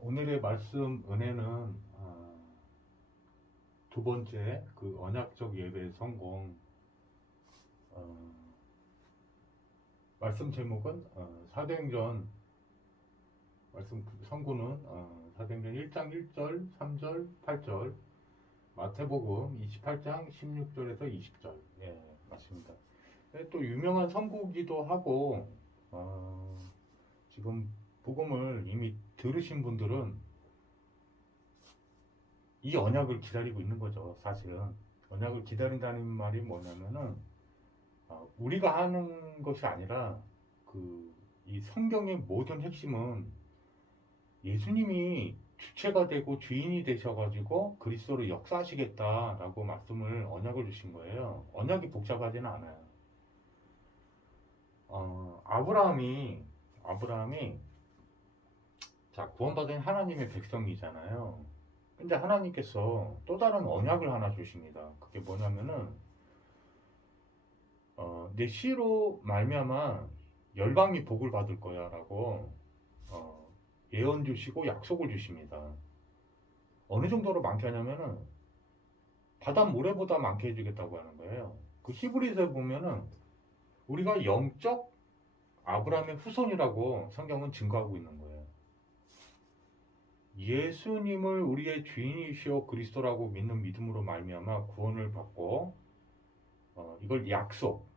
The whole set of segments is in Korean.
오늘의 말씀 은혜는 두 번째 그 언약적 예배 성공. 어, 말씀 제목은 사도행전 말씀 성구는 사도행전 1장 1절, 3절, 8절, 마태복음 28장 16절에서 20절. 예, 맞습니다. 또 유명한 성구기도 하고 지금 복음을 이미 들으신 분들은 이 언약을 기다리고 있는 거죠. 사실은 언약을 기다린다는 말이 뭐냐면은 우리가 하는 것이 아니라 이 성경의 모든 핵심은 예수님이 주체가 되고 주인이 되셔가지고 그리스도로 역사하시겠다라고 말씀을 언약을 주신 거예요. 언약이 복잡하지는 않아요. 아브라함이 자, 구원받은 하나님의 백성이잖아요. 근데 하나님께서 또 다른 언약을 하나 주십니다. 그게 뭐냐면은 내 씨로 말미암아 열방이 복을 받을 거야라고 예언 주시고 약속을 주십니다. 어느 정도로 많게 하냐면은 바다 모래보다 많게 해주겠다고 하는 거예요. 그 히브리서에 보면은 우리가 영적 아브라함의 후손이라고 성경은 증거하고 있는 거예요. 예수님을 우리의 주인이시오 그리스도라고 믿는 믿음으로 말미암아 구원을 받고 이걸 약속,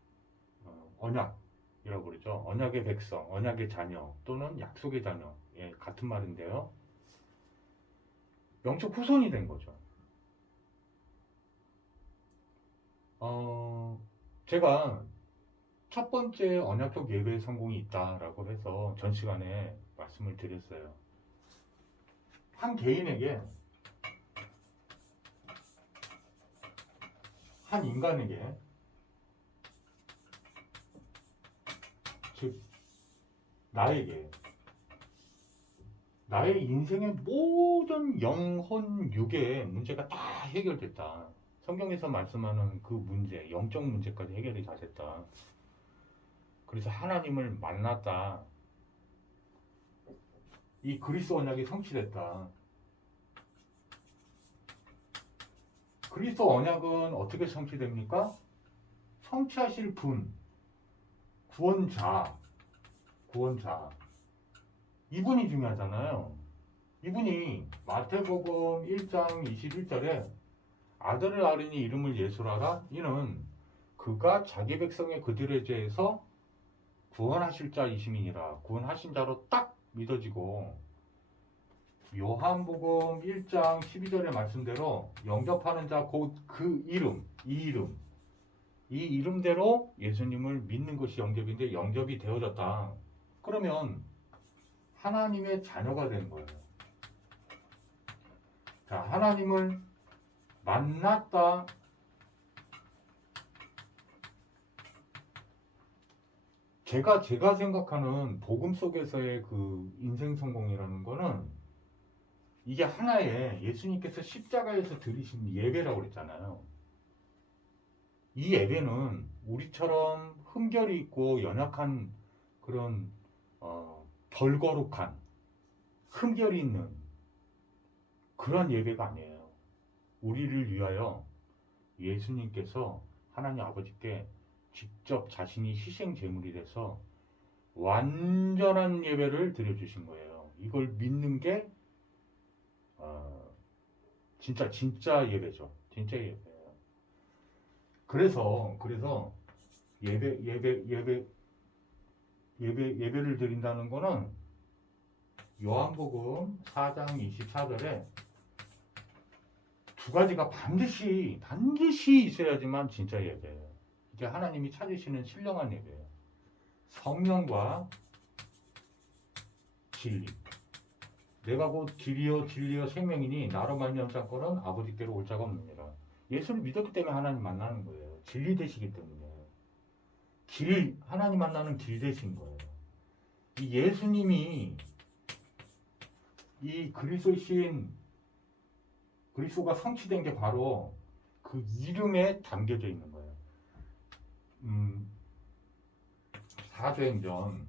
언약이라고 그러죠. 언약의 백성, 언약의 자녀 또는 약속의 자녀, 예, 같은 말인데요. 영적 후손이 된 거죠. 제가 첫 번째 언약적 예배의 성공이 있다라고 해서 전 시간에 말씀을 드렸어요. 한 개인에게, 한 인간에게, 즉 나에게, 나의 인생의 모든 영혼 육의 문제가 다 해결됐다. 성경에서 말씀하는 그 문제, 영적 문제까지 해결이 다 됐다. 그래서 하나님을 만났다. 이 그리스도 언약이 성취됐다. 그리스도 언약은 어떻게 성취됩니까? 성취하실 분, 구원자. 이분이 중요하잖아요. 이분이 마태복음 1장 21절에 아들을 아뢰니 이름을 예수라라. 이는 그가 자기 백성의 그들의 죄에서 구원하실 자이심이니라. 구원하신 자로 딱 믿어지고, 요한복음 1장 12절의 말씀대로 영접하는 자 곧 그 이름, 이 이름대로 예수님을 믿는 것이 영접인데 영접이 되어졌다. 그러면 하나님의 자녀가 된 거예요. 자, 하나님을 만났다. 제가 생각하는 복음 속에서의 그 인생 성공이라는 거는 이게 하나의 예수님께서 십자가에서 드리신 예배라고 그랬잖아요. 이 예배는 우리처럼 흠결이 있고 연약한 그런 덜거룩한 흠결이 있는 그런 예배가 아니에요. 우리를 위하여 예수님께서 하나님 아버지께 직접 자신이 희생 제물이 돼서 완전한 예배를 드려주신 거예요. 이걸 믿는 게 진짜 예배죠. 진짜 예배예요. 그래서 예배를 드린다는 거는 요한복음 4장 24절에 두 가지가 반드시 있어야지만 진짜 예배예요. 이게 하나님이 찾으시는 신령한 예배예요. 성령과 진리. 내가 곧 길이요 진리요 생명이니 나로 말미암 자고는 아버지께로 올 자가 없느니라. 예수를 믿었기 때문에 하나님 만나는 거예요. 진리 되시기 때문에. 하나님 만나는 길 되신 거예요. 이 예수님이 이 그리스도가 성취된 게 바로 그 이름에 담겨져 있는 거예요. 사도행전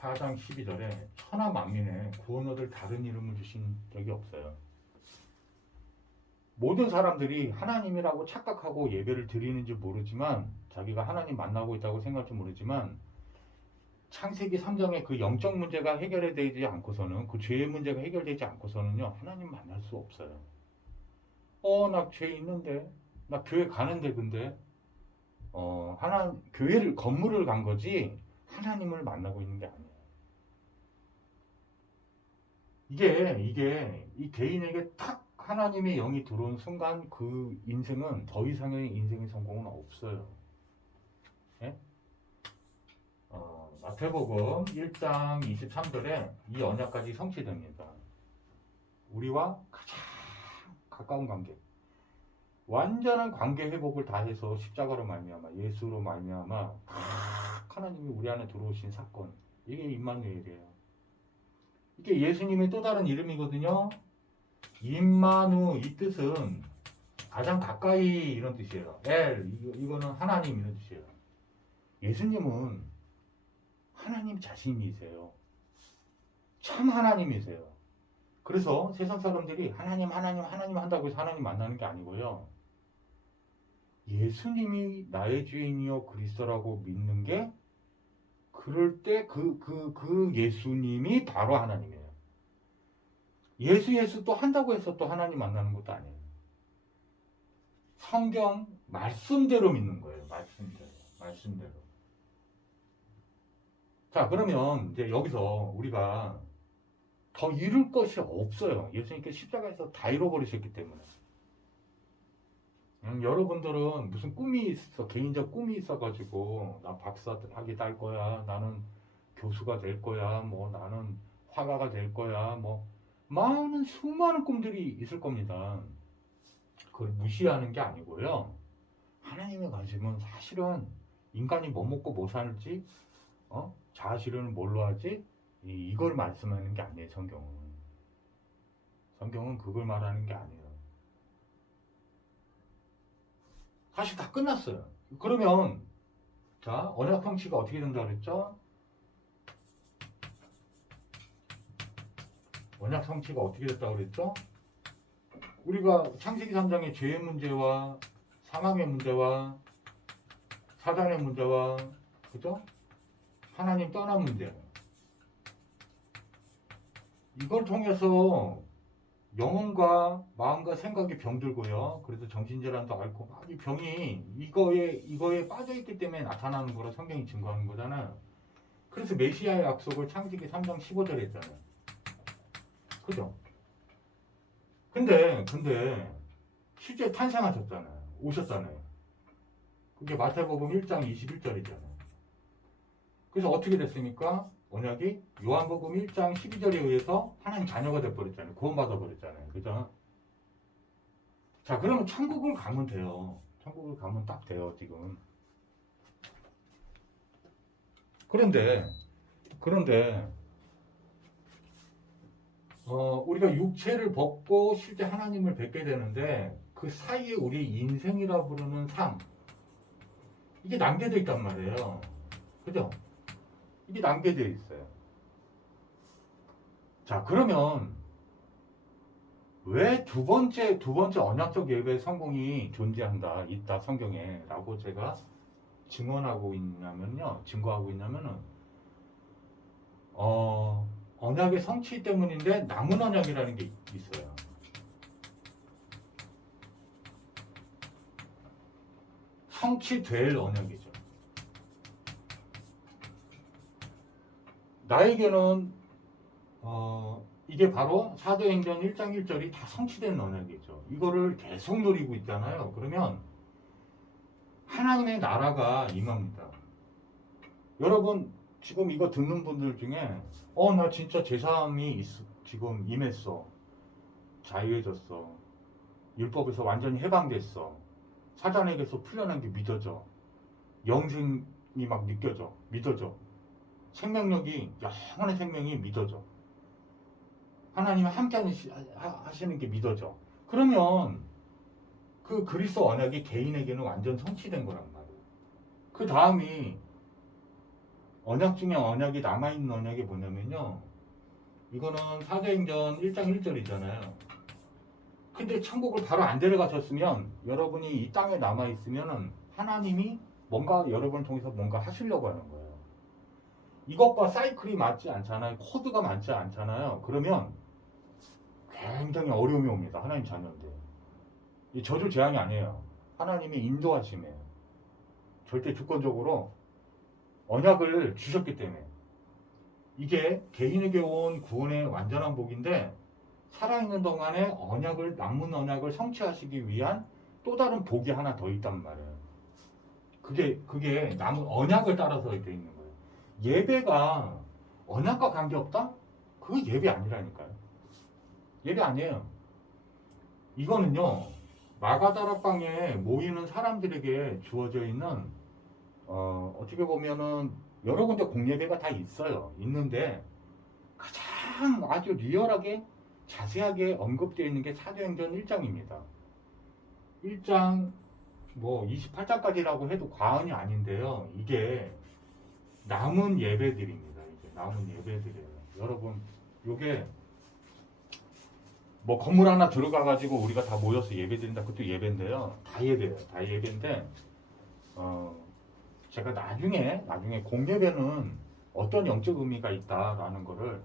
4장 12절에 천하 만민의 구원 얻을 다른 이름을 주신 적이 없어요. 모든 사람들이 하나님이라고 착각하고 예배를 드리는지 모르지만, 자기가 하나님 만나고 있다고 생각할지 모르지만, 창세기 3장의 그 영적 문제가 해결되지 않고서는, 그 죄의 문제가 해결되지 않고서는요, 하나님 만날 수 없어요. 나 죄 있는데, 나 교회 가는데, 근데 교회를 건물을 간 거지 하나님을 만나고 있는 게 아니에요. 이게 이 개인에게 탁 하나님의 영이 들어온 순간 그 인생은 더 이상의 인생의 성공은 없어요. 예? 마태복음 1장 23절에 이 언약까지 성취됩니다. 우리와 가장 가까운 관계, 완전한 관계 회복을 다 해서 십자가로 말미암아, 예수로 말미암아 하나님이 우리 안에 들어오신 사건, 이게 임마누엘이에요. 이게 예수님의 또 다른 이름이거든요. 임마누, 이 뜻은 가장 가까이, 이런 뜻이에요. 이거는 하나님, 이런 뜻이에요. 예수님은 하나님 자신이세요. 참 하나님이세요. 그래서 세상 사람들이 하나님 한다고 해서 하나님 만나는 게 아니고요. 예수님이 나의 주인이요 그리스도라고 믿는 게, 그럴 때 그 예수님이 바로 하나님이에요. 예수 또 한다고 해서 또 하나님 만나는 것도 아니에요. 성경 말씀대로 믿는 거예요. 말씀대로. 자, 그러면 이제 여기서 우리가 더 이룰 것이 없어요. 예수님께서 십자가에서 다 잃어버리셨기 때문에. 여러분들은 무슨 꿈이 있어, 개인적 꿈이 있어가지고 나 박사학위 딸 거야, 나는 교수가 될 거야, 뭐 나는 화가가 될 거야, 뭐 많은 수많은 꿈들이 있을 겁니다. 그걸 무시하는 게 아니고요. 하나님의 관심은 사실은 인간이 뭐 먹고 뭐 살지, 자아실현을 뭘로 하지, 이걸 말씀하는 게 아니에요. 성경은 그걸 말하는 게 아니에요. 사실 다 끝났어요. 그러면 자, 언약 성취가 어떻게 된다고 그랬죠? 언약 성취가 어떻게 됐다고 그랬죠? 우리가 창세기 3장의 죄의 문제와 사망의 문제와 사단의 문제와, 그죠? 하나님 떠난 문제, 이걸 통해서 영혼과 마음과 생각이 병들고요. 그래서 정신질환도 앓고 막 이 병이 이거에 빠져있기 때문에 나타나는 거라 성경이 증거하는 거잖아요. 그래서 메시아의 약속을 창세기 3장 15절에 했잖아요. 그죠? 근데 실제 탄생하셨잖아요. 오셨잖아요. 그게 마태복음 1장 21절이잖아요. 그래서 어떻게 됐습니까? 언약이 요한복음 1장 12절에 의해서 하나님 자녀가 돼버렸잖아요. 구원받아 버렸잖아요. 그죠? 자, 그러면 천국을 가면 돼요. 천국을 가면 딱 돼요, 지금. 그런데 우리가 육체를 벗고 실제 하나님을 뵙게 되는데, 그 사이에 우리 인생이라 부르는 삶, 이게 남겨져 있단 말이에요. 그죠? 이게 남겨져 있어요. 자, 그러면 왜 두 번째 언약적 예배의 성공이 있다 성경에 라고 제가 증거하고 있냐면은 언약의 성취 때문인데 남은 언약이라는 게 있어요. 성취될 언약이죠. 나에게는 이게 바로 사도행전 1장 1절이 다 성취된 언약이죠. 이거를 계속 누리고 있잖아요. 그러면 하나님의 나라가 임합니다. 여러분 지금 이거 듣는 분들 중에 나 진짜 제사함이 지금 임했어. 자유해졌어. 율법에서 완전히 해방됐어. 사단에게서 풀려난 게 믿어져. 영생이 막 느껴져. 믿어져. 생명력이, 영원의 생명이 믿어져. 하나님이 함께 하시는 게 믿어져. 그러면 그 그리스도 언약이 개인에게는 완전 성취된 거란 말이에요. 그 다음이 언약 중에 언약이 남아있는 언약이 뭐냐면요. 이거는 사도행전 1장 1절이잖아요. 근데 천국을 바로 안 데려가셨으면 여러분이 이 땅에 남아있으면은 하나님이 뭔가 여러분을 통해서 뭔가 하시려고 하는 거예요. 이것과 사이클이 맞지 않잖아요. 코드가 맞지 않잖아요. 그러면 굉장히 어려움이 옵니다. 하나님 자녀인데. 이 저주 재앙이 아니에요. 하나님이 인도하심이에요. 절대 주권적으로 언약을 주셨기 때문에. 이게 개인에게 온 구원의 완전한 복인데 살아있는 동안에 언약을 남은 언약을 성취하시기 위한 또 다른 복이 하나 더 있단 말이에요. 그게 남은 언약을 따라서 되어 있는 거예요. 예배가 언약과 관계없다? 그거 예배 아니라니까요. 예배 아니에요. 이거는요. 마가다락방에 모이는 사람들에게 주어져 있는 어떻게 보면은 여러 군데 공예배가 다 있어요. 있는데 가장 아주 리얼하게 자세하게 언급되어 있는 게 사도행전 1장입니다. 1장 뭐 28장까지라고 해도 과언이 아닌데요. 이게 남은 예배들입니다. 이게 남은 예배들이에요. 여러분, 요게 뭐 건물 하나 들어가 가지고 우리가 다 모여서 예배드린다. 그것도 예배인데요. 다 예배예요. 다 예배인데 제가 나중에 공예배는 어떤 영적 의미가 있다라는 거를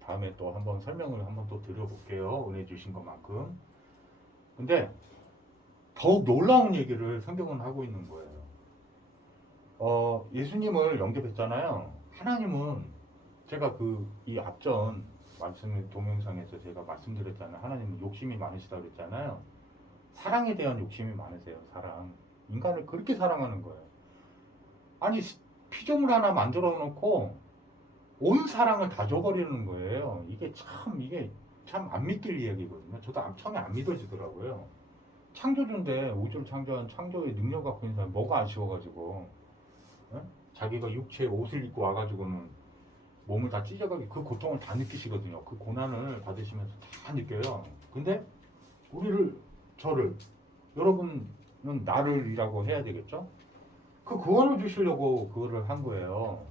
다음에 또 한번 설명을 한번 또 드려볼게요. 은혜 주신 것만큼. 근데 더욱 놀라운 얘기를 성경은 하고 있는 거예요. 예수님을 영접했잖아요. 하나님은 제가 이 앞전 말씀 동영상에서 제가 말씀드렸잖아요. 하나님은 욕심이 많으시다고 그랬잖아요. 사랑에 대한 욕심이 많으세요. 사랑. 인간을 그렇게 사랑하는 거예요. 아니 피조물 하나 만들어 놓고 온 사랑을 다 줘버리는 거예요. 이게 참 안 믿길 이야기거든요. 저도 처음에 안 믿어지더라고요. 창조주인데 우주를 창조한 창조의 능력 갖고 있는 사람 뭐가 아쉬워가지고 자기가 육체에 옷을 입고 와가지고는 몸을 다 찢어가게 그 고통을 다 느끼시거든요. 그 고난을 받으시면서 다 느껴요. 근데 저를 여러분은 나를이라고 해야 되겠죠? 그 구원을 주시려고 그거를 한 거예요.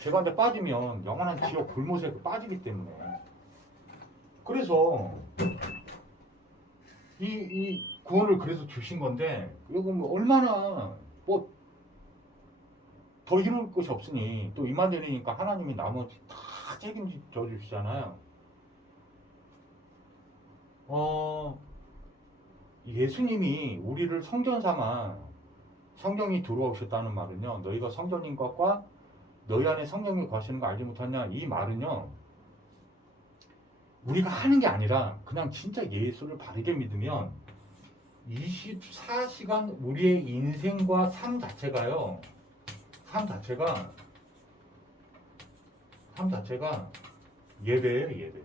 제가 근데 빠지면 영원한 지옥 불못에 빠지기 때문에. 그래서 이 구원을 그래서 주신 건데 이거 뭐 얼마나 뭐 더 이룰 것이 없으니 또 이만저리니까 하나님이 나머지 다 책임져 주시잖아요. 예수님이 우리를 성전 삼아 성경이 들어오셨다는 말은요. 너희가 성전인 것과 너희 안에 성령이 거하시는 거 알지 못하냐? 이 말은요. 우리가 하는 게 아니라 그냥 진짜 예수를 바르게 믿으면 24시간 우리의 인생과 삶 자체가 예배예요, 예배.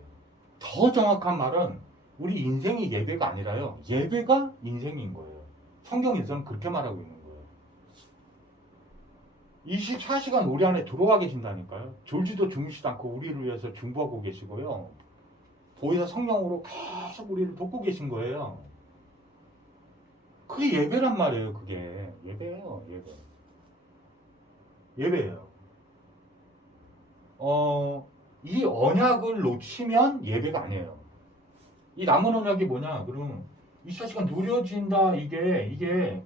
더 정확한 말은 우리 인생이 예배가 아니라요. 예배가 인생인 거예요. 성경에서는 그렇게 말하고 있는 거예요. 24시간 우리 안에 들어와 계신다니까요. 졸지도 주무시지 않고 우리를 위해서 중보하고 계시고요. 보혜사 성령으로 계속 우리를 돕고 계신 거예요. 그게 예배란 말이에요. 그게 예배예요. 예배예요. 이 언약을 놓치면 예배가 아니에요. 이 남은 언약이 뭐냐? 그러면 24시간 누려진다. 이게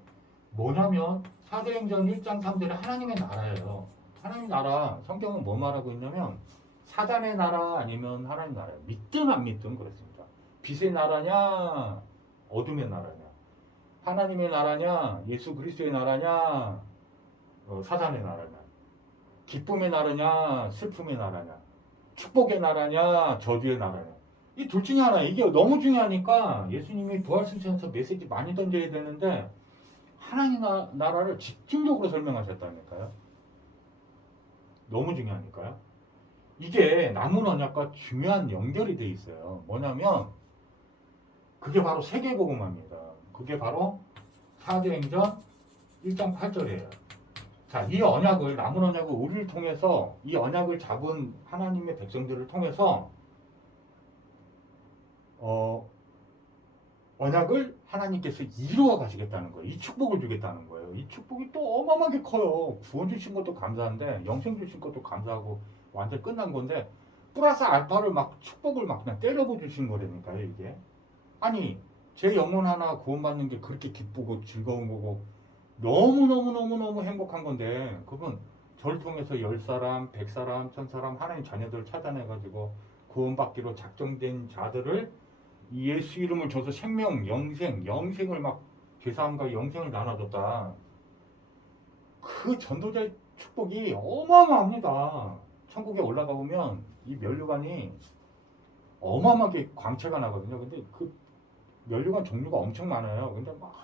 뭐냐면 사도행전 1장 3절에 하나님의 나라예요. 하나님의 나라. 성경은 뭐 말하고 있냐면 사단의 나라 아니면 하나님의 나라예요. 믿든 안 믿든 그렇습니다. 빛의 나라냐 어둠의 나라냐 하나님의 나라냐 예수 그리스도의 나라냐 사단의 나라냐 기쁨의 나라냐 슬픔의 나라냐 축복의 나라냐 저주의 나라냐 이 둘 중에 하나. 이게 너무 중요하니까 예수님이 부활승천에서 메시지 많이 던져야 되는데 하나님 나라를 집중적으로 설명하셨다니까요. 너무 중요하니까요. 이게 남은 언약과 중요한 연결이 돼 있어요. 뭐냐면 그게 바로 세계복음화입니다. 그게 바로 사도행전 1장 8절이에요. 자, 이 언약을 남은 언약을 우리를 통해서 이 언약을 잡은 하나님의 백성들을 통해서 언약을 하나님께서 이루어 가시겠다는 거예요. 이 축복을 주겠다는 거예요. 이 축복이 또 어마어마하게 커요. 구원 주신 것도 감사한데 영생 주신 것도 감사하고 완전 끝난 건데 플러스 알파를 막 축복을 막 그냥 때려부 주신 거라니까요. 이게 아니 제 영혼 하나 구원받는 게 그렇게 기쁘고 즐거운 거고 너무너무너무너무 행복한 건데 그건 저를 통해서 10사람, 100사람, 1000사람 하나님 자녀들을 찾아내가지고 구원받기로 작정된 자들을 예수 이름을 줘서 생명, 영생을 막 죄사함과 영생을 나눠줬다. 그 전도자의 축복이 어마어마합니다. 천국에 올라가 보면 이 면류관이 어마어마하게 광채가 나거든요. 근데 그 면류관 종류가 엄청 많아요. 근데 막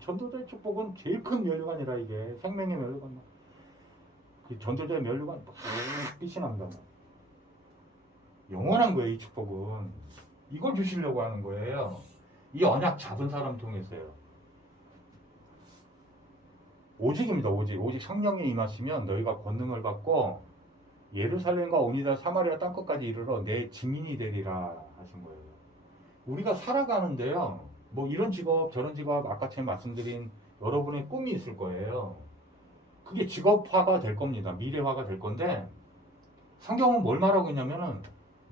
전도자의 축복은 제일 큰 면류관이라 이게 생명의 면류관. 그 전도자의 면류관 막 빛이 납니다. 영원한 거예요. 이 축복은. 이걸 주시려고 하는 거예요. 이 언약 잡은 사람 통해서요. 오직입니다. 오직 성령이 임하시면 너희가 권능을 받고 예루살렘과 오니다 사마리아 땅끝까지 이르러 내 증인이 되리라 하신 거예요. 우리가 살아가는데요. 뭐 이런 직업 저런 직업 아까처럼 말씀드린 여러분의 꿈이 있을 거예요. 그게 직업화가 될 겁니다. 미래화가 될 건데 성경은 뭘 말하고 있냐면은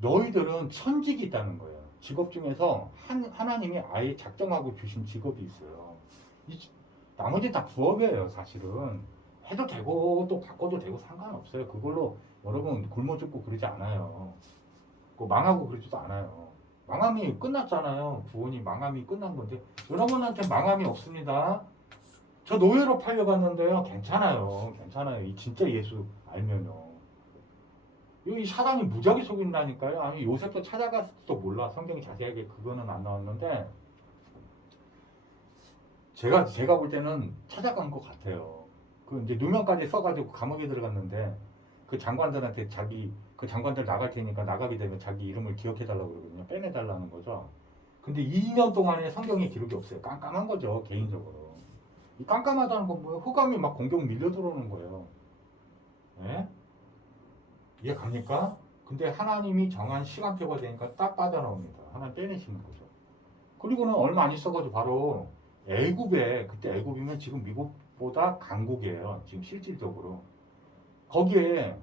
너희들은 천직이 있다는 거예요. 직업 중에서 하나님이 아예 작정하고 주신 직업이 있어요. 나머지 다 부업이에요. 사실은 해도 되고 또 바꿔도 되고 상관없어요. 그걸로 여러분 굶어 죽고 그러지 않아요. 망하고 그러지도 않아요. 망함이 끝났잖아요. 구원이 망함이 끝난 건데 여러분한테 망함이 없습니다. 저 노예로 팔려갔는데요. 괜찮아요. 이 진짜 예수 알면요. 이 사단이 무지하게 속인다니까요. 아니 요셉도 찾아갔을지도 몰라. 성경이 자세하게 그거는 안 나왔는데 제가 볼 때는 찾아간 것 같아요. 그 이제 누명까지 써가지고 감옥에 들어갔는데 그 장관들한테 그 장관들 나갈 테니까 나가게 되면 자기 이름을 기억해달라고 그러거든요. 빼내달라는 거죠. 근데 2년 동안에 성경에 기록이 없어요. 깜깜한 거죠. 개인적으로. 이 깜깜하다는 건 뭐예요? 흑암이 막 공격 밀려 들어오는 거예요. 예? 이해 갑니까? 근데 하나님이 정한 시간표가 되니까 딱 빠져나옵니다. 하나님 빼내시는 거죠. 그리고는 얼마 안 있어가지고 바로 그때 애굽이면 지금 미국보다 강국이에요. 지금 실질적으로. 거기에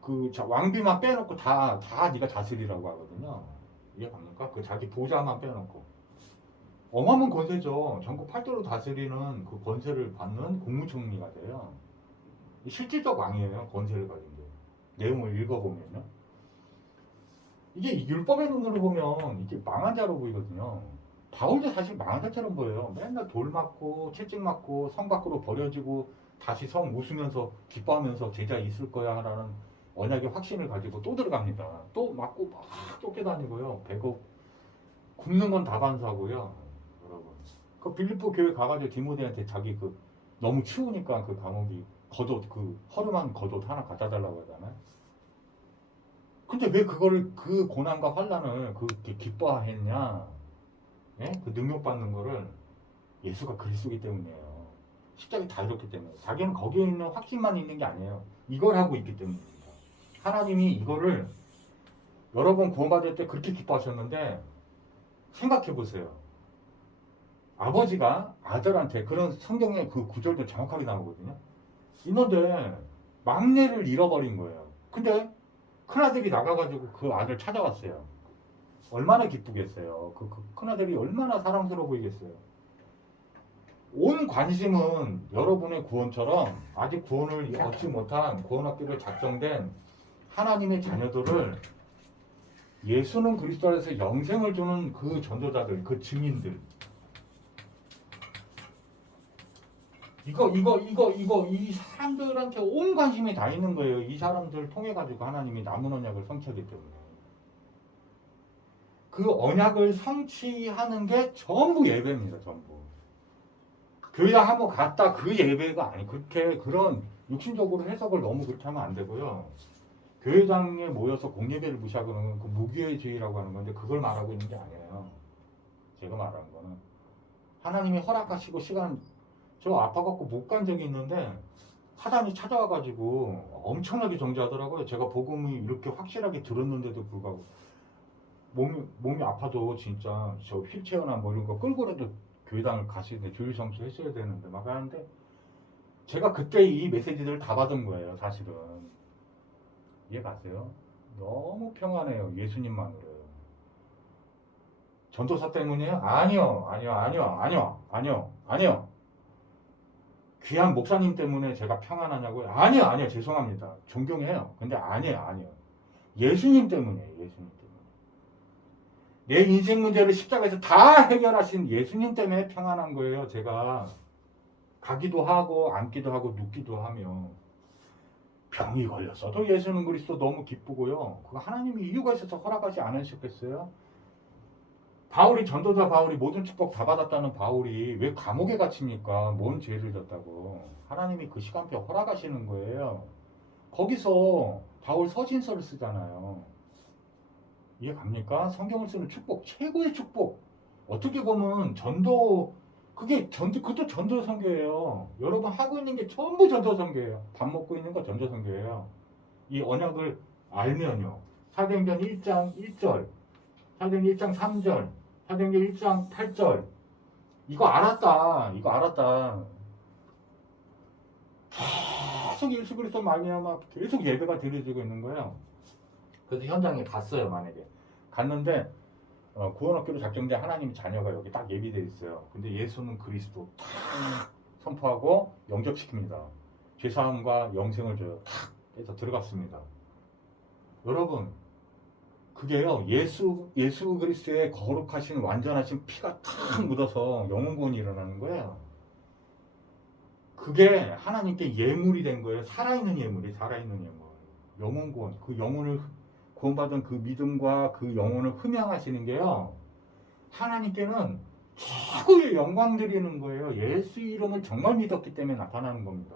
그 왕비만 빼놓고 다 네가 다스리라고 하거든요. 이해 갑니까? 그 자기 보좌만 빼놓고. 어마어마한 권세죠. 전국 팔도로 다스리는 그 권세를 받는 국무총리가 돼요. 실질적 왕이에요. 권세를 가진 게. 내용을 읽어보면요. 이게 율법의 눈으로 보면 이게 망한 자로 보이거든요. 바울도 사실 망한 자처럼 보여요. 맨날 돌 맞고 채찍 맞고 성 밖으로 버려지고 다시 성 웃으면서 기뻐하면서 제자 있을 거야 라는 언약의 확신을 가지고 또 들어갑니다. 또 맞고 막 쫓겨다니고요. 배고 굶는 건 다반사고요. 여러분. 그 빌립보 교회 가가지고 디모데한테 자기 너무 추우니까 그 감옥이 허름한 겉옷 하나 갖다 달라고 하잖아요. 근데 왜 그 고난과 환난을 그렇게 기뻐했냐? 예? 그 능력받는 거를 예수가 그리스도이기 때문이에요. 십자가에 다 이렇기 때문에. 자기는 거기에 있는 확신만 있는 게 아니에요. 이걸 하고 있기 때문입니다. 하나님이 이거를 여러 번 구원받을 때 그렇게 기뻐하셨는데 생각해 보세요. 아버지가 아들한테 그런 성경의 그 구절도 정확하게 나오거든요. 있는데 막내를 잃어버린 거예요. 근데 큰아들이 나가가지고 그 아들 찾아왔어요. 얼마나 기쁘겠어요. 그 큰아들이 얼마나 사랑스러워 보이겠어요. 온 관심은 여러분의 구원처럼 아직 구원을 얻지 못한 구원 얻기로 작정된 하나님의 자녀들을 예수는 그리스도 안에서 영생을 주는 그 전도자들, 그 증인들. 이 사람들한테 온 관심이 다 있는 거예요. 이 사람들 통해 가지고 하나님이 남은 언약을 성취하기 때문에. 그 언약을 성취하는 게 전부 예배입니다. 전부. 교회 한번 갔다 그 예배가 아니 그런 육신적으로 해석을 너무 그렇게 하면 안 되고요. 교회장에 모여서 공예배를 무시하고 그러는 그 무교회주의라고 하는 건데 그걸 말하고 있는 게 아니에요. 제가 말하는 거는 하나님이 허락하시고 저 아파갖고 못 간 적이 있는데 사단이 찾아와가지고 엄청나게 정죄하더라고요. 제가 복음이 이렇게 확실하게 들었는데도 불구하고 몸이 아파도 진짜 저 휠체어나 뭐 이런 거 끌고라도 교회당을 가시는데 주일 성수 했어야 되는데 막 하는데 제가 그때 이 메시지들을 다 받은 거예요. 사실은 이해 가세요? 너무 평안해요. 예수님만으로요. 전도사 때문이에요? 아니요. 귀한 목사님 때문에 제가 평안하냐고요? 아니요. 죄송합니다. 존경해요. 근데 아니에요. 예수님 때문이에요. 예수님 때문에. 내 인생 문제를 십자가에서 다 해결하신 예수님 때문에 평안한 거예요. 제가 가기도 하고 앉기도 하고 눕기도 하며 병이 걸렸어도 예수는 그리스도 너무 기쁘고요. 그거 하나님이 이유가 있어서 허락하지 않으셨겠어요? 바울이 전도자 바울이 모든 축복 다 받았다는 바울이 왜 감옥에 갇힙니까? 뭔 죄를 졌다고. 하나님이 그 시간표 허락하시는 거예요. 거기서 바울 서신서를 쓰잖아요. 이해 갑니까? 성경을 쓰는 축복, 최고의 축복. 어떻게 보면 그것도 전도 선교예요. 여러분 하고 있는 게 전부 전도 선교예요. 밥 먹고 있는 거 전도 선교예요. 이 언약을 알면요. 사도행전 1장 1절, 사도행전 1장 3절, 사도행전 1장 8절. 이거 알았다. 계속 예수 그리스도 말미암아 계속 예배가 드려지고 있는 거예요. 그래서 현장에 갔어요. 만약에 갔는데 구원학교로 작정된 하나님 자녀가 여기 딱 예비되어 있어요. 근데 예수는 그리스도 탁 선포하고 영접시킵니다. 죄사함과 영생을 줘요. 탁 해서 들어갔습니다. 여러분 그게요 예수 그리스도의 거룩하신 완전하신 피가 탁 묻어서 영혼 구원이 일어나는 거예요. 그게 하나님께 예물이 된 거예요. 살아있는 예물. 영혼 구원. 그 영혼을 구원받은 그 믿음과 그 영혼을 흠양하시는 게요. 하나님께는 최고의 영광 드리는 거예요. 예수 이름을 정말 믿었기 때문에 나타나는 겁니다.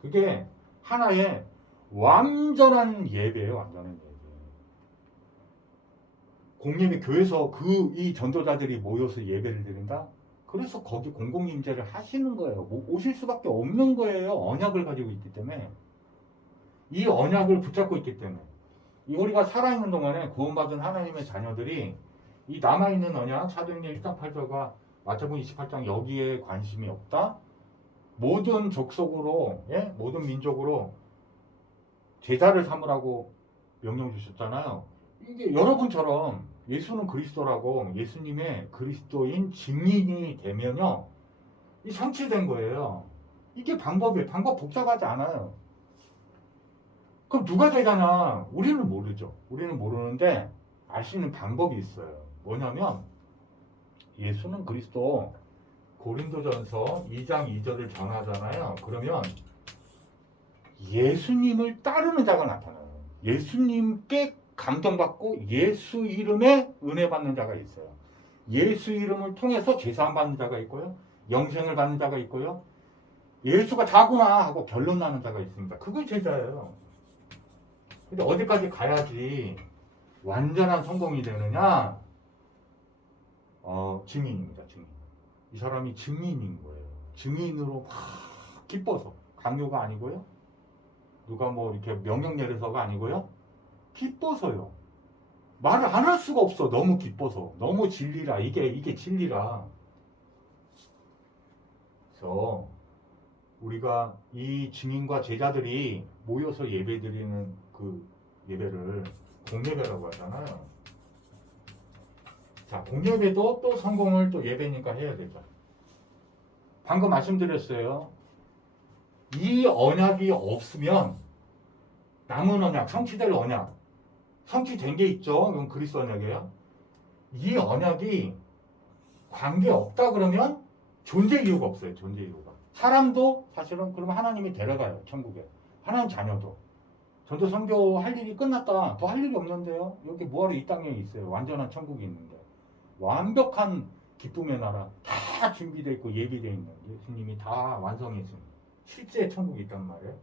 그게 하나의 완전한 예배예요. 완전한 예배. 공예배 교회에서 이 전도자들이 모여서 예배를 드린다? 그래서 거기 공공임재를 하시는 거예요. 오실 수밖에 없는 거예요. 언약을 가지고 있기 때문에. 이 언약을 붙잡고 있기 때문에. 우리가 살아있는 동안에 구원받은 하나님의 자녀들이 이 남아있는 언약, 사도행전 1장 8절과 마태복음 28장 여기에 관심이 없다? 모든 족속으로, 모든 민족으로 제자를 삼으라고 명령 주셨잖아요. 이게 여러분처럼 예수는 그리스도라고 예수님의 그리스도인 증인이 되면요. 이 성취된 거예요. 이게 방법이에요. 방법 복잡하지 않아요. 그럼 누가 되잖아. 우리는 모르죠. 우리는 모르는데 알 수 있는 방법이 있어요. 뭐냐면 예수는 그리스도 고린도전서 2장 2절을 전하잖아요. 그러면 예수님을 따르는 자가 나타나요. 예수님께 감동받고 예수 이름에 은혜 받는 자가 있어요. 예수 이름을 통해서 제사함 받는 자가 있고요. 영생을 받는 자가 있고요. 예수가 다구나 하고 결론 나는 자가 있습니다. 그게 제자예요. 근데 어디까지 가야지 완전한 성공이 되느냐? 증인입니다. 증인. 이 사람이 증인인 거예요. 증인으로 막 기뻐서. 강요가 아니고요. 누가 뭐 이렇게 명령 내려서가 아니고요. 기뻐서요. 말을 안 할 수가 없어. 너무 기뻐서. 너무 진리라. 이게 진리라. 그래서 우리가 이 증인과 제자들이 모여서 예배드리는 그 예배를 공예배라고 하잖아요. 자, 공예배도 또 성공을 또 예배니까 해야 되죠. 방금 말씀드렸어요. 이 언약이 없으면 남은 언약, 성취될 언약, 성취된 게 있죠. 그건 그리스도 언약이에요. 이 언약이 관계 없다 그러면 존재 이유가 없어요. 존재 이유가. 사람도 사실은 그러면 하나님이 데려가요. 천국에. 하나님 자녀도. 전도 선교 할 일이 끝났다. 더 할 일이 없는데요. 여기 뭐하러 이 땅에 있어요. 완전한 천국이 있는데. 완벽한 기쁨의 나라 다 준비되어 있고 예비되어 있는 예수님이 다 완성했습니다. 실제 천국이 있단 말이에요.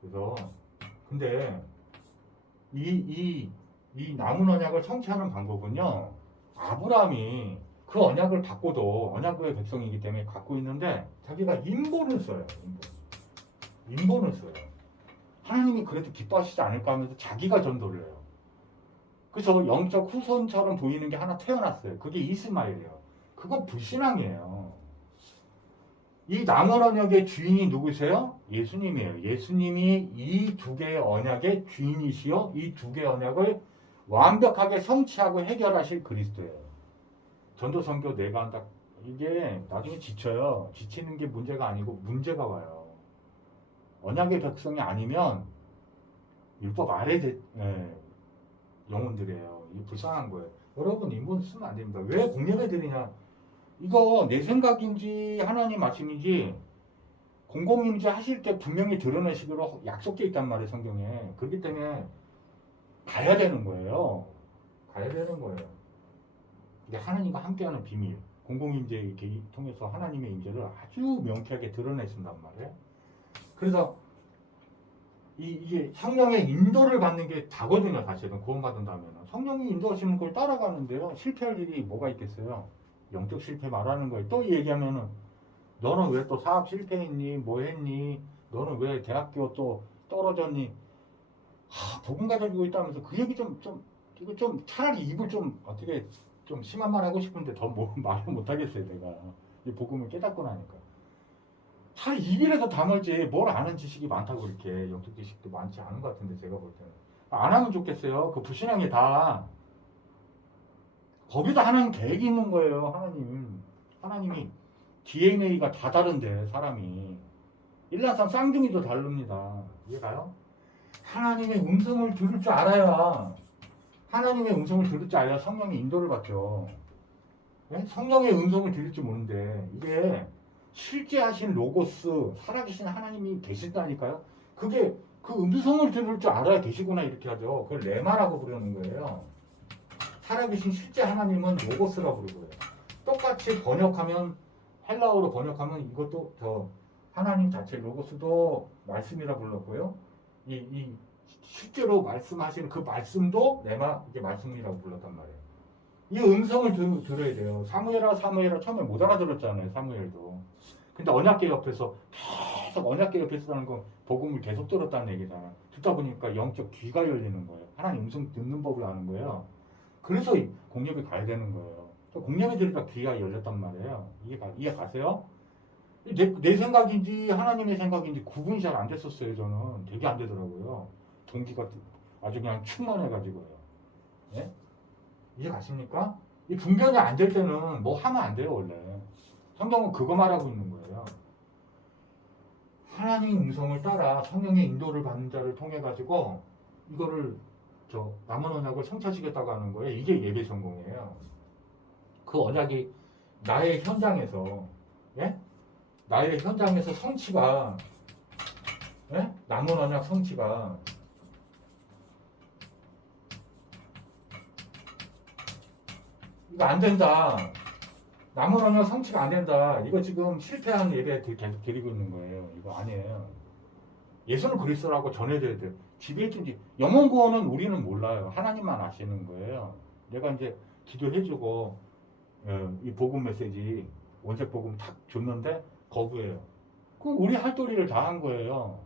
그래서 근데 이 남은 언약을 성취하는 방법은요. 아브라함이 그 언약을 갖고도 언약의 백성이기 때문에 갖고 있는데 자기가 인본을 써요. 인본을 써요. 하나님이 그래도 기뻐하시지 않을까 하면서 자기가 전도를 해요. 그래서 영적 후손처럼 보이는 게 하나 태어났어요. 그게 이스마엘이에요. 그건 불신앙이에요. 이 남은 언약의 주인이 누구세요? 예수님이에요. 예수님이 이 두 개의 언약의 주인이시여 이 두 개의 언약을 완벽하게 성취하고 해결하실 그리스도예요. 전도선교 내가 한다. 이게 나중에 지쳐요. 지치는 게 문제가 아니고 문제가 와요. 언약의 백성이 아니면 율법 아래 영혼들이에요. 이게 불쌍한 거예요. 여러분 인본 쓰면 안 됩니다. 왜 공예배 드리냐? 이거 내 생각인지 하나님 말씀인지 공공임재 하실 때 분명히 드러내시기로 약속돼 있단 말이에요. 성경에. 그렇기 때문에 가야 되는 거예요. 가야 되는 거예요. 이게 하나님과 함께하는 비밀. 공공임재 통해서 하나님의 임재를 아주 명쾌하게 드러내신단 말이에요. 그래서 이게 성령의 인도를 받는 게 다거든요. 사실은 구원받는다면 성령이 인도하시는 걸 따라가는데요. 실패할 일이 뭐가 있겠어요? 영적 실패 말하는 거예요. 또 얘기하면은 너는 왜 또 사업 실패했니? 뭐 했니? 너는 왜 대학교 또 떨어졌니? 복음 가지고 있다면서 그 얘기 이거 좀 차라리 입을 좀 어떻게 좀 심한 말 하고 싶은데 더 말을 못 하겠어요. 내가 이 복음을 깨닫고 나니까 차라리 입이라도 다물지 뭘 아는 지식이 많다고 그렇게 영적 지식도 많지 않은 것 같은데 제가 볼 때는 안 하면 좋겠어요. 그 불신앙이 다 거기다 하나님 계획이 있는 거예요. 하나님이 DNA가 다 다른데 사람이 일란상 쌍둥이도 다릅니다. 이해가요? 하나님의 음성을 들을 줄 알아야 하나님의 음성을 들을 줄 알아야 성령의 인도를 받죠. 네? 성령의 음성을 들을 줄 모르는데 이게 실제 하신 로고스 살아계신 하나님이 계신다니까요. 그게 그 음성을 들을 줄 알아야 계시구나 이렇게 하죠. 그걸 레마라고 부르는 거예요. 살아계신 실제 하나님은 로고스라고 부르고요. 똑같이 번역하면 헬라어로 번역하면 이것도 저 하나님 자체 로고스도 말씀이라 불렀고요. 이 실제로 말씀하시는 그 말씀도 레마 이게 말씀이라고 불렀단 말이에요. 이 음성을 들어야 돼요. 사무엘아 처음에 못 알아들었잖아요. 사무엘도. 근데 언약궤 옆에서 계속 언약궤 옆에서 하는 건 복음을 계속 들었다는 얘기잖아요. 듣다 보니까 영적 귀가 열리는 거예요. 하나님 음성 듣는 법을 아는 거예요. 그래서 공예배 가야 되는 거예요. 공예배 드리니까 귀가 열렸단 말이에요. 이해 가세요? 내 생각인지 하나님의 생각인지 구분이 잘 안 됐었어요. 저는 되게 안 되더라고요. 동기가 아주 그냥 충만해가지고요. 예? 이해 가십니까? 이 분별이 안 될 때는 뭐 하면 안 돼요. 원래 성경은 그거 말하고 있는 거예요. 하나님의 음성을 따라 성령의 인도를 받는 자를 통해 가지고 이거를 남은 언약을 성취하시겠다고 하는 거예요. 이게 예배 성공이에요. 그 언약이 나의 현장에서 나의 현장에서 성취가 남은 언약 성취가 이거 안 된다. 남은 언약 성취가 안 된다. 이거 지금 실패한 예배 계속 드리고 있는 거예요. 이거 아니에요. 예수는 그리스도라고 전해줘야 돼요. 집에 있든지 영혼 구원은 우리는 몰라요. 하나님만 아시는 거예요. 내가 이제 기도해주고 이 복음 메시지 원색 복음 탁 줬는데 거부해요. 그럼 우리 할 도리를 다 한 거예요.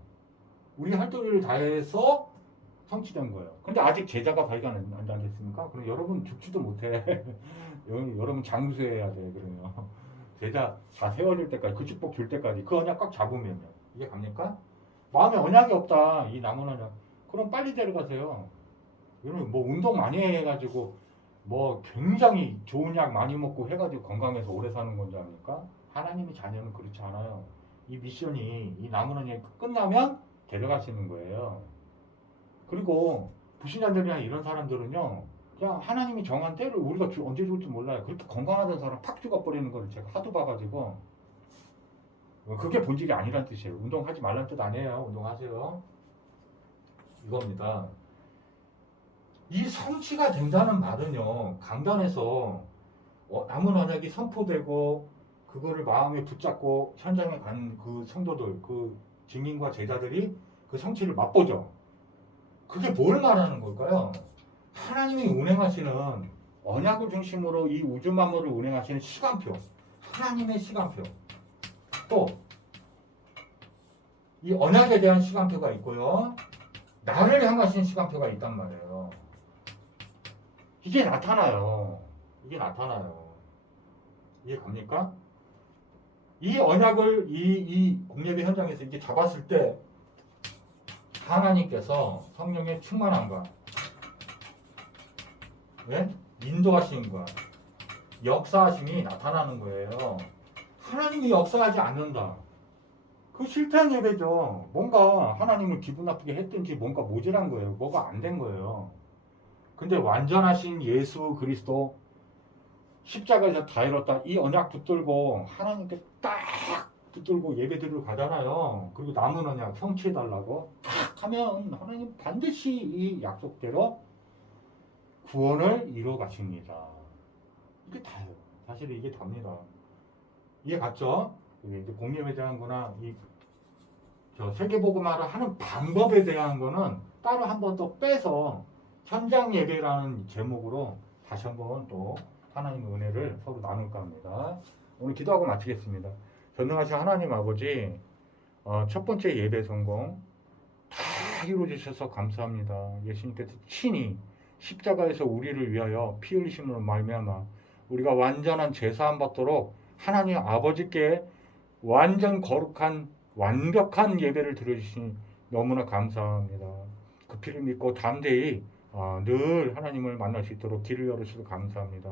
우리 할 도리를 다 해서 성취된 거예요. 근데 아직 제자가 발견 안 됐습니까? 그럼 여러분 죽지도 못해. 여러분 장수해야 돼. 그러면 제자 다 세워질 때까지 그 축복 줄 때까지 그 언약 꽉 잡으면요. 이게 갑니까? 마음에 언약이 없다. 이 남은 언약. 그럼 빨리 데려가세요. 여러분 뭐 운동 많이 해가지고 뭐 굉장히 좋은 약 많이 먹고 해가지고 건강해서 오래 사는 건지 아닙니까? 하나님의 자녀는 그렇지 않아요. 이 미션이 이 남은 언약이 끝나면 데려가시는 거예요. 그리고 불신자들이나 이런 사람들은요. 그냥 하나님이 정한 때를 우리가 언제 줄지 몰라요. 그렇게 건강하던 사람 팍 죽어버리는 걸 제가 하도 봐가지고 그게 본질이 아니란 뜻이에요. 운동하지 말라는 뜻 아니에요. 운동하세요. 이겁니다. 이 성취가 된다는 말은요. 강단에서 남은 언약이 선포되고 그거를 마음에 붙잡고 현장에 간 그 성도들, 그 증인과 제자들이 그 성취를 맛보죠. 그게 뭘 말하는 걸까요? 하나님이 운행하시는 언약을 중심으로 이 우주 만물을 운행하시는 시간표, 하나님의 시간표, 또 이 언약에 대한 시간표가 있고요. 나를 향하신 시간표가 있단 말이에요. 이게 나타나요. 이게 나타나요. 이해 갑니까? 이 언약을 이 공예배 현장에서 이게 잡았을 때 하나님께서 성령의 충만함과 네? 인도하심과 역사하심이 나타나는 거예요. 하나님이 역사하지 않는다. 그 실패한 예배죠. 뭔가 하나님을 기분 나쁘게 했든지 뭔가 모자란 거예요. 뭐가 안 된 거예요. 근데 완전하신 예수 그리스도 십자가에서 다 이뤘다. 이 언약 붙들고 하나님께 딱 붙들고 예배드리러 가잖아요. 그리고 남은 언약 성취해달라고 딱 하면 하나님 반드시 이 약속대로 구원을 이루어 가십니다. 이게 다예요. 사실 이게 답니다. 이해 갔죠? 이게 이제 공예에 대한 거나 저 세계복음화를 하는 방법에 대한 거는 따로 한 번 더 빼서 현장 예배라는 제목으로 다시 한번 또 하나님의 은혜를 서로 나눌까 합니다. 오늘 기도하고 마치겠습니다. 전능하신 하나님 아버지, 첫 번째 예배 성공 다 이루어주셔서 감사합니다. 예수님께서 친히 십자가에서 우리를 위하여 피 흘리심으로 말미암아 우리가 완전한 제사함 받도록 하나님 아버지께 완전 거룩한 완벽한 예배를 드려주시니 너무나 감사합니다. 그 피를 믿고 담대히 늘 하나님을 만날 수 있도록 길을 열어주셔서 감사합니다.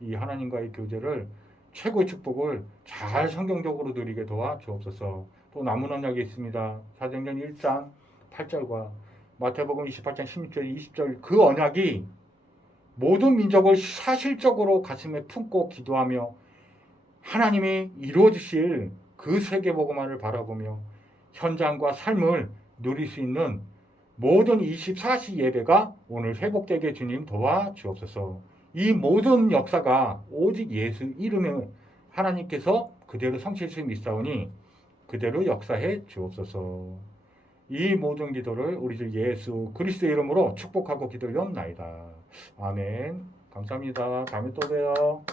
이 하나님과의 교제를 최고의 축복을 잘 성경적으로 누리게 도와 주옵소서. 또 남은 언약이 있습니다. 사도행전 1장 8절과 마태복음 28장 16절 20절 그 언약이 모든 민족을 사실적으로 가슴에 품고 기도하며 하나님이 이루어주실 그 세계복음화를 바라보며 현장과 삶을 누릴 수 있는 모든 24시 예배가 오늘 회복되게 주님 도와주옵소서. 이 모든 역사가 오직 예수 이름에 하나님께서 그대로 성취해 주신 믿사오니 그대로 역사해 주옵소서. 이 모든 기도를 우리 주 예수 그리스도의 이름으로 축복하고 기도하옵나이다. 아멘. 감사합니다. 다음에 또 봬요.